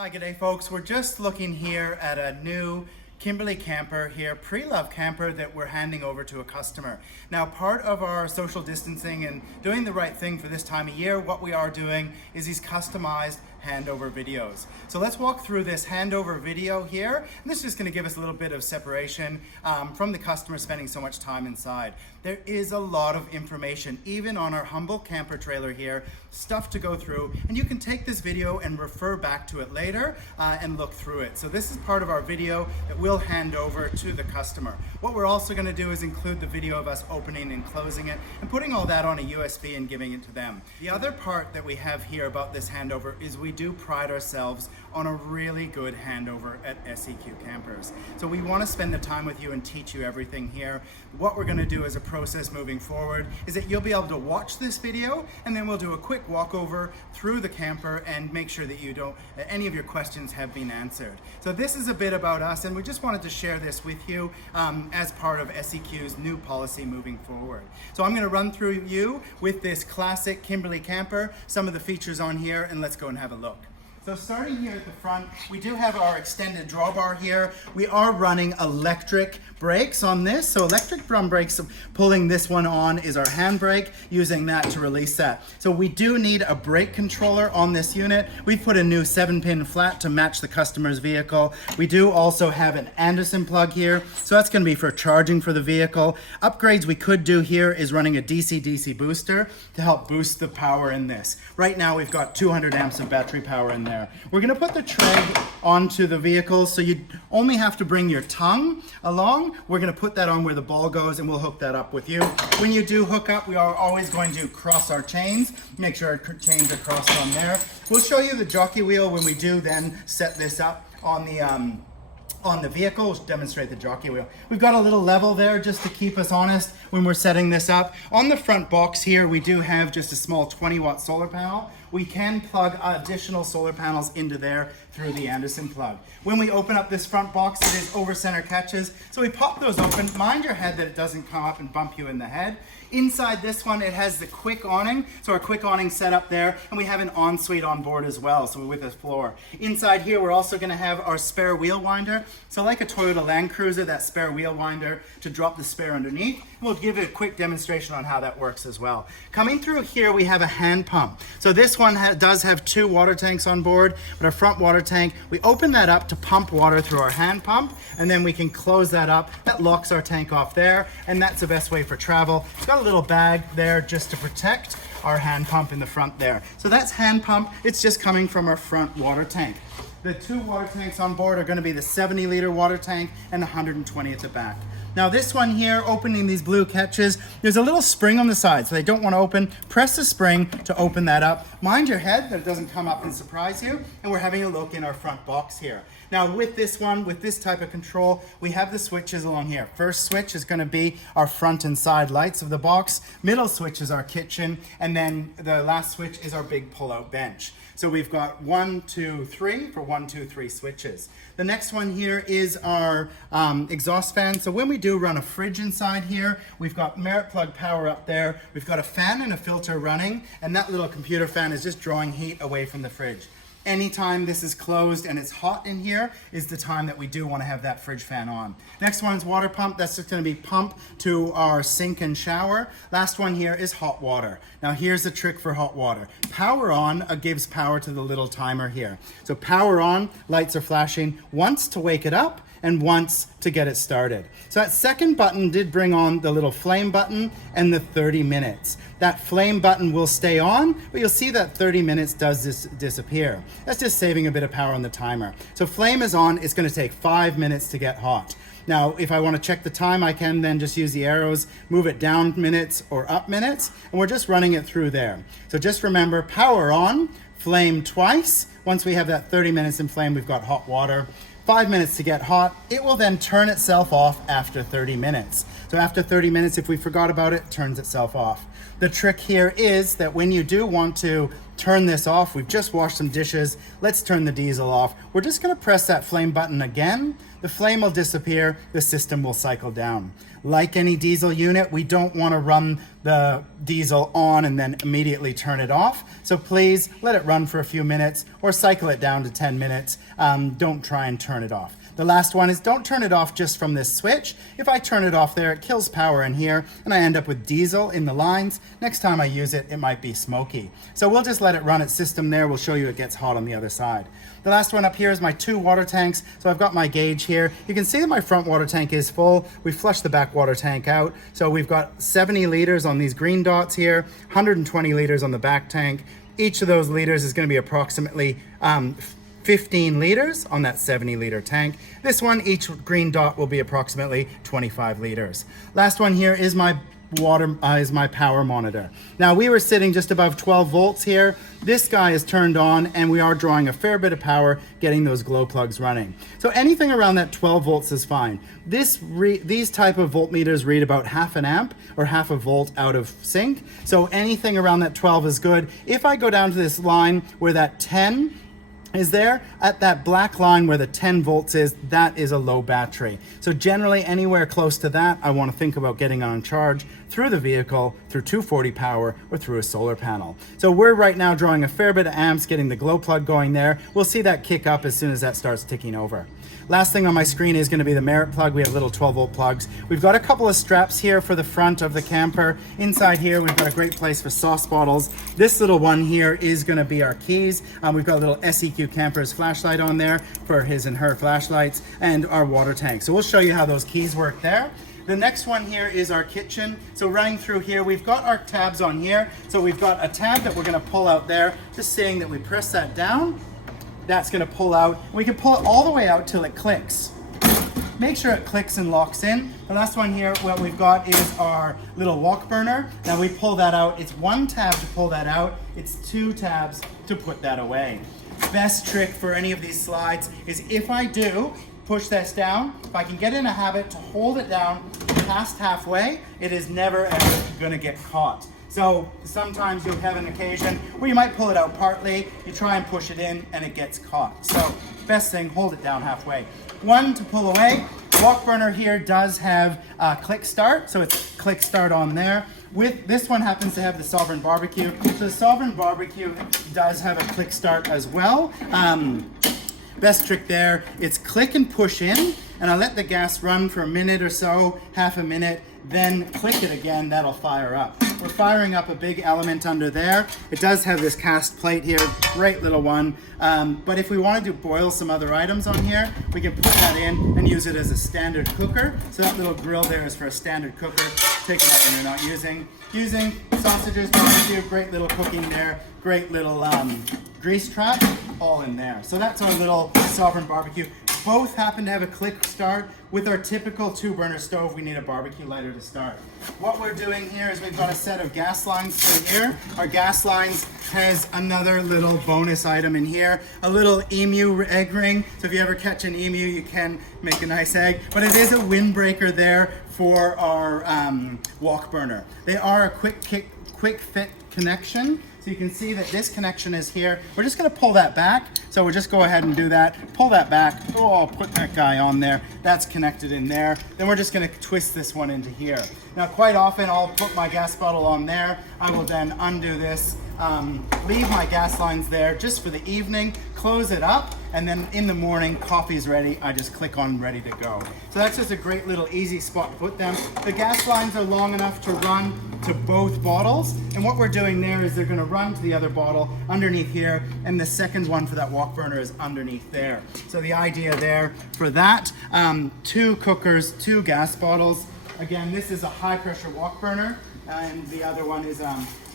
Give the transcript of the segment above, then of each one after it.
Hi, good day folks. We're just looking here at a new Kimberley camper here, pre-loved camper that we're handing over to a customer. Now, part of our social distancing and doing the right thing for this time of year, what we are doing is these customized handover videos. So let's walk through this handover video here. And this is just going to give us a little bit of separation from the customer spending so much time inside. There is a lot of information, even on our humble camper trailer here, stuff to go through, and you can take this video and refer back to it later and look through it. So this is part of our video that we'll hand over to the customer. What we're also going to do is include the video of us opening and closing it and putting all that on a USB and giving it to them. The other part that we have here about this handover is we do pride ourselves on a really good handover at SEQ Campers. So we want to spend the time with you and teach you everything here. What we're going to do as a process moving forward is that you'll be able to watch this video, and then we'll do a quick walkover through the camper and make sure that any of your questions have been answered. So this is a bit about us, and we just wanted to share this with you as part of SEQ's new policy moving forward. So I'm going to run through you with this classic Kimberley camper, some of the features on here, and let's go and have a look. So starting here at the front, we do have our extended drawbar here. We are running electric brakes on this. So electric drum brakes, pulling this one on is our handbrake, using that to release that. So we do need a brake controller on this unit. We've put a new 7-pin flat to match the customer's vehicle. We do also have an Anderson plug here. So that's going to be for charging for the vehicle. Upgrades we could do here is running a DC-DC booster to help boost the power in this. Right now we've got 200 amps of battery power in there. We're going to put the tray onto the vehicle, so you only have to bring your tongue along. We're going to put that on where the ball goes, and we'll hook that up with you. When you do hook up, we are always going to cross our chains, make sure our chains are crossed on there. We'll show you the jockey wheel when we do then set this up on the vehicle. We'll demonstrate the jockey wheel. We've got a little level there just to keep us honest when we're setting this up. On the front box here, we do have just a small 20-watt solar panel. We can plug additional solar panels into there through the Anderson plug. When we open up this front box, it is over center catches. So we pop those open. Mind your head that it doesn't come up and bump you in the head. Inside this one, it has the quick awning. So our quick awning set up there, and we have an ensuite on board as well, so with a floor. Inside here, we're also gonna have our spare wheel winder. So like a Toyota Land Cruiser, that spare wheel winder to drop the spare underneath. We'll give you a quick demonstration on how that works as well. Coming through here, we have a hand pump. So this one does have 2 water tanks on board, but our front water tank, we open that up to pump water through our hand pump, and then we can close that up. That locks our tank off there, and that's the best way for travel. It's got a little bag there just to protect our hand pump in the front there. So that's hand pump. It's just coming from our front water tank. The 2 water tanks on board are going to be the 70-liter water tank and the 120 at the back. Now this one here, opening these blue catches, there's a little spring on the side, so they don't want to open. Press the spring to open that up. Mind your head that it doesn't come up and surprise you. And we're having a look in our front box here. Now with this one, with this type of control, we have the switches along here. First switch is going to be our front and side lights of the box. Middle switch is our kitchen, and then the last switch is our big pull-out bench. So we've got 1, 2, 3 for 1, 2, 3 switches. The next one here is our exhaust fan. So when we do run a fridge inside here, we've got merit plug power up there. We've got a fan and a filter running, and that little computer fan is just drawing heat away from the fridge. Anytime this is closed and it's hot in here is the time that we do want to have that fridge fan on. Next one's water pump. That's just going to be pump to our sink and shower. Last one here is hot water. Now here's the trick for hot water. Power on gives power to the little timer here. So power on, lights are flashing once to wake it up and once to get it started. So that second button did bring on the little flame button and the 30 minutes. That flame button will stay on, but you'll see that 30 minutes does disappear. That's just saving a bit of power on the timer. So flame is on, it's gonna take 5 minutes to get hot. Now, if I want to check the time, I can then just use the arrows, move it down minutes or up minutes, and we're just running it through there. So just remember, power on, flame twice. Once we have that 30 minutes in flame, we've got hot water. 5 minutes to get hot. It will then turn itself off after 30 minutes. So after 30 minutes, if we forgot about it, it turns itself off. The trick here is that when you do want to turn this off. We've just washed some dishes. Let's turn the diesel off. We're just gonna press that flame button again. The flame will disappear, the system will cycle down. Like any diesel unit, we don't wanna run the diesel on and then immediately turn it off. So please let it run for a few minutes or cycle it down to 10 minutes. Don't try and turn it off. The last one is don't turn it off just from this switch. If I turn it off there, it kills power in here and I end up with diesel in the lines. Next time I use it, it might be smoky. So we'll just let it run its system there. We'll show you it gets hot on the other side. The last one up here is my 2 water tanks. So I've got my gauge here. You can see that my front water tank is full. We flushed the back water tank out. So we've got 70 liters on these green dots here, 120 liters on the back tank. Each of those liters is going to be approximately 15 liters on that 70 liter tank. This one, each green dot will be approximately 25 liters. Last one here is my power monitor. Now we were sitting just above 12 volts here. This guy is turned on and we are drawing a fair bit of power getting those glow plugs running. So anything around that 12 volts is fine. These type of voltmeters read about half an amp or half a volt out of sync. So anything around that 12 is good. If I go down to this line where that 10 is there, at that black line where the 10 volts is, that is a low battery. So generally anywhere close to that, I want to think about getting on charge through the vehicle, through 240 power, or through a solar panel. So we're right now drawing a fair bit of amps, getting the glow plug going there. We'll see that kick up as soon as that starts ticking over. Last thing on my screen is going to be the Merit plug. We have little 12 volt plugs. We've got a couple of straps here for the front of the camper. Inside here, we've got a great place for sauce bottles. This little one here is going to be our keys. We've got a little SEQ Camper's flashlight on there for his and her flashlights and our water tank. So we'll show you how those keys work there. The next one here is our kitchen. So running through here, we've got our tabs on here. So we've got a tab that we're going to pull out there, just saying that we press that down. That's going to pull out. We can pull it all the way out till it clicks. Make sure it clicks and locks in. The last one here, what we've got is our little wok burner. Now we pull that out. It's 1 tab to pull that out. It's 2 tabs to put that away. Best trick for any of these slides is if I do push this down, if I can get in a habit to hold it down past halfway, it is never ever going to get caught. So sometimes you'll have an occasion where you might pull it out partly, you try and push it in and it gets caught. So best thing, hold it down halfway. 1 to pull away. Wok burner here does have click start, so it's click start on there. With this one happens to have the Sovereign Barbecue. So the Sovereign Barbecue does have a click start as well. Best trick there, it's click and push in, and I let the gas run for a minute or so, half a minute, then click it again, that'll fire up. We're firing up a big element under there. It does have this cast plate here, great little one. But if we wanted to boil some other items on here, we can put that in and use it as a standard cooker. So that little grill there is for a standard cooker. Take it out when you're not using. Using sausages, barbecue, great little cooking there, great little grease trap, all in there. So that's our little Sovereign Barbecue. Both happen to have a click start. With our typical 2-burner stove, we need a barbecue lighter to start. What we're doing here is we've got a set of gas lines through here. Our gas lines has another little bonus item in here, a little emu egg ring. So if you ever catch an emu, you can make a nice egg. But it is a windbreaker there for our wok burner. They are a quick fit connection. So you can see that this connection is here. We're just going to pull that back. So we'll just go ahead and do that. Pull that back. Oh, I'll put that guy on there. That's connected in there. Then we're just going to twist this one into here. Now, quite often I'll put my gas bottle on there. I will then undo this, leave my gas lines there just for the evening, close it up, and then in the morning, coffee's ready. I just click on ready to go. So that's just a great little easy spot to put them. The gas lines are long enough to run to both bottles. And what we're doing there is they're gonna run to the other bottle underneath here, and the second one for that wok burner is underneath there. So the idea there for that, 2 cookers, 2 gas bottles. Again, this is a high pressure wok burner, and the other one is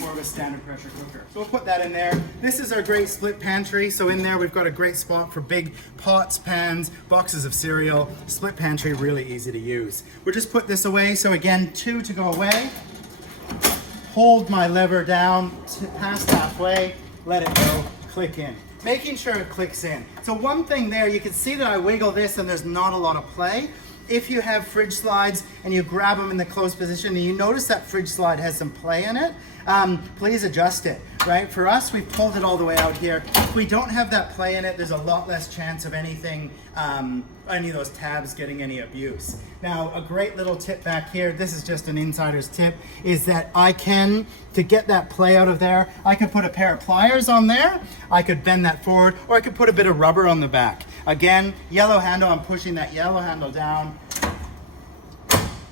more of a standard pressure cooker. So we'll put that in there. This is our great split pantry. So in there we've got a great spot for big pots, pans, boxes of cereal. Split pantry, really easy to use. We'll just put this away. So again, 2 to go away. Hold my lever down past halfway, let it go, click in. Making sure it clicks in. So one thing there, you can see that I wiggle this and there's not a lot of play. If you have fridge slides and you grab them in the closed position and you notice that fridge slide has some play in it, please adjust it. right? For us, we pulled it all the way out here. If we don't have that play in it, there's a lot less chance of anything, any of those tabs getting any abuse. Now, a great little tip back here, this is just an insider's tip, is that to get that play out of there, I could put a pair of pliers on there, I could bend that forward, or I could put a bit of rubber on the back. Again, yellow handle, I'm pushing that yellow handle down,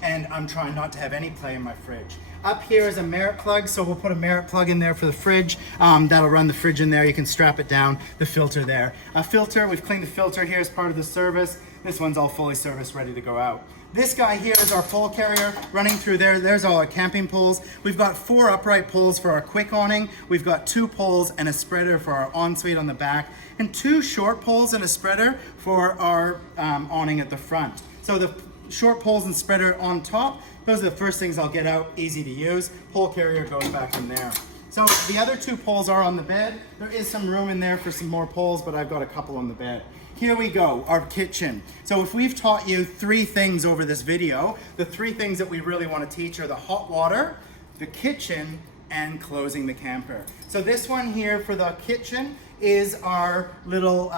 and I'm trying not to have any play in my fridge. Up here is a Merit plug, so we'll put a Merit plug in there for the fridge. That'll run the fridge in there. You can strap it down, the filter there. A filter, we've cleaned the filter here as part of the service. This one's all fully serviced, ready to go out. This guy here is our pole carrier running through there. There's all our camping poles. We've got 4 upright poles for our quick awning. We've got 2 poles and a spreader for our ensuite on the back, and 2 short poles and a spreader for our awning at the front. So the short poles and spreader on top, those are the first things I'll get out, easy to use. Pole carrier goes back in there. So the other 2 poles are on the bed. There is some room in there for some more poles, but I've got a couple on the bed. Here we go, our kitchen. So if we've taught you 3 things over this video, the 3 things that we really want to teach are the hot water, the kitchen, and closing the camper. So this one here for the kitchen is our little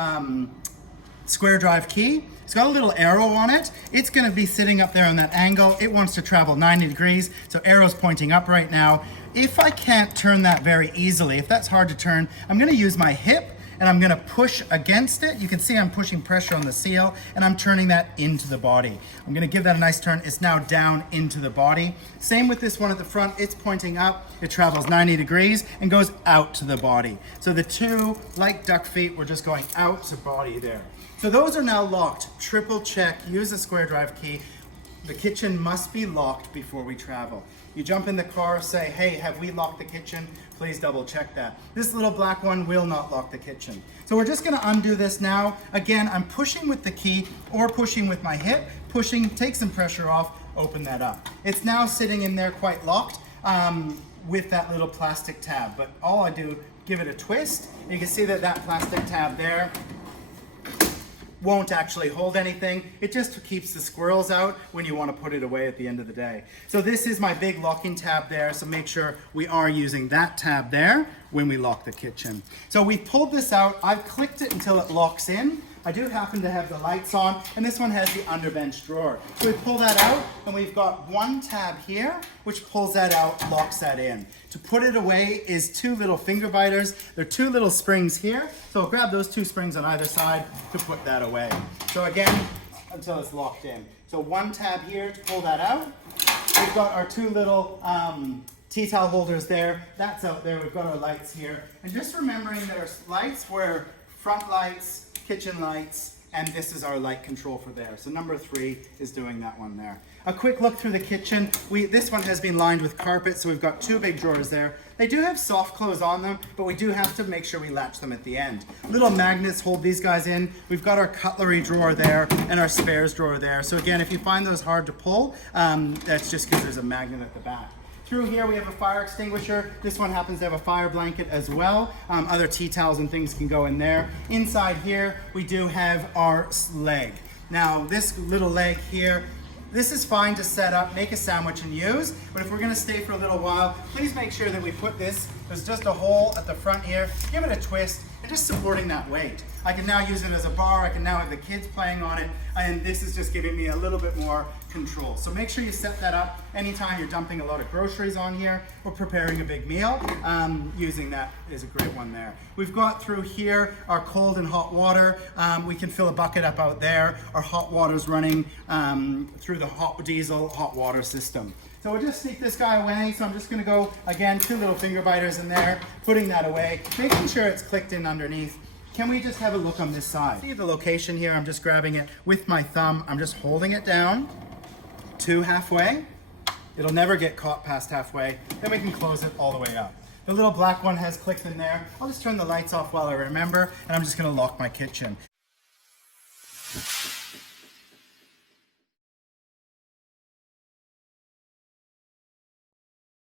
square drive key. It's got a little arrow on it. It's gonna be sitting up there on that angle. It wants to travel 90 degrees, so arrow's pointing up right now. If I can't turn that very easily, if that's hard to turn, I'm gonna use my hip and I'm gonna push against it. You can see I'm pushing pressure on the seal and I'm turning that into the body. I'm gonna give that a nice turn. It's now down into the body. Same with this one at the front. It's pointing up. It travels 90 degrees and goes out to the body. So the 2, like duck feet, we're just going out to body there. So those are now locked. Triple check, use a square drive key. The kitchen must be locked before we travel. You jump in the car, say, hey, have we locked the kitchen? Please double check that. This little black one will not lock the kitchen. So we're just gonna undo this now. Again, I'm pushing with the key or pushing with my hip. Pushing, take some pressure off, open that up. It's now sitting in there quite locked with that little plastic tab. But all I do, give it a twist. You can see that plastic tab there won't actually hold anything. It just keeps the squirrels out when you want to put it away at the end of the day. So this is my big locking tab there, so make sure we are using that tab there when we lock the kitchen. So we pulled this out. I've clicked it until it locks in. I do happen to have the lights on, and this one has the underbench drawer. So we pull that out, and we've got 1 tab here, which pulls that out, locks that in. To put it away is 2 little finger biters. There are 2 little springs here, so I'll grab those 2 springs on either side to put that away. So again, until it's locked in. So 1 tab here to pull that out. We've got our 2 little tea towel holders there. That's out there. We've got our lights here. And just remembering that our lights were front lights, kitchen lights, and this is our light control for there. So number 3 is doing that one there. A quick look through the kitchen. This one has been lined with carpet, so we've got 2 big drawers there. They do have soft close on them, but we do have to make sure we latch them at the end. Little magnets hold these guys in. We've got our cutlery drawer there and our spares drawer there. So again, if you find those hard to pull, that's just because there's a magnet at the back. Through here we have a fire extinguisher. This one happens to have a fire blanket as well. Other tea towels and things can go in there. Inside here we do have our leg. Now this little leg here, this is fine to set up, make a sandwich and use, but if we're gonna stay for a little while, please make sure that we put this, there's just a hole at the front here, give it a twist, and just supporting that weight. I can now use it as a bar, I can now have the kids playing on it, and this is just giving me a little bit more control. So make sure you set that up anytime you're dumping a lot of groceries on here or preparing a big meal. Using that is a great one there. We've got through here our cold and hot water. We can fill a bucket up out there. Our hot water's running through the diesel hot water system. So we'll just sneak this guy away. So I'm just gonna go, again, 2 little finger biters in there, putting that away, making sure it's clicked in underneath. Can we just have a look on this side? See the location here, I'm just grabbing it with my thumb. I'm just holding it down to halfway. It'll never get caught past halfway. Then we can close it all the way up. The little black one has clicked in there. I'll just turn the lights off while I remember, and I'm just gonna lock my kitchen.